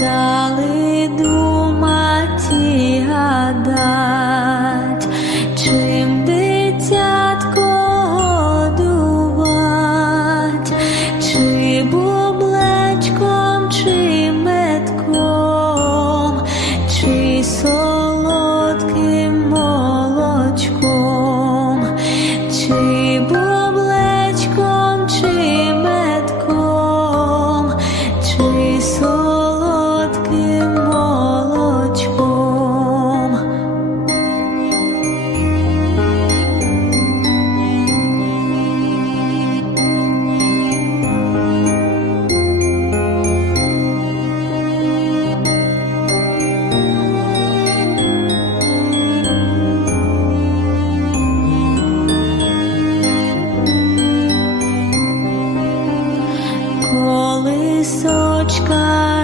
дали думати гадати. височка.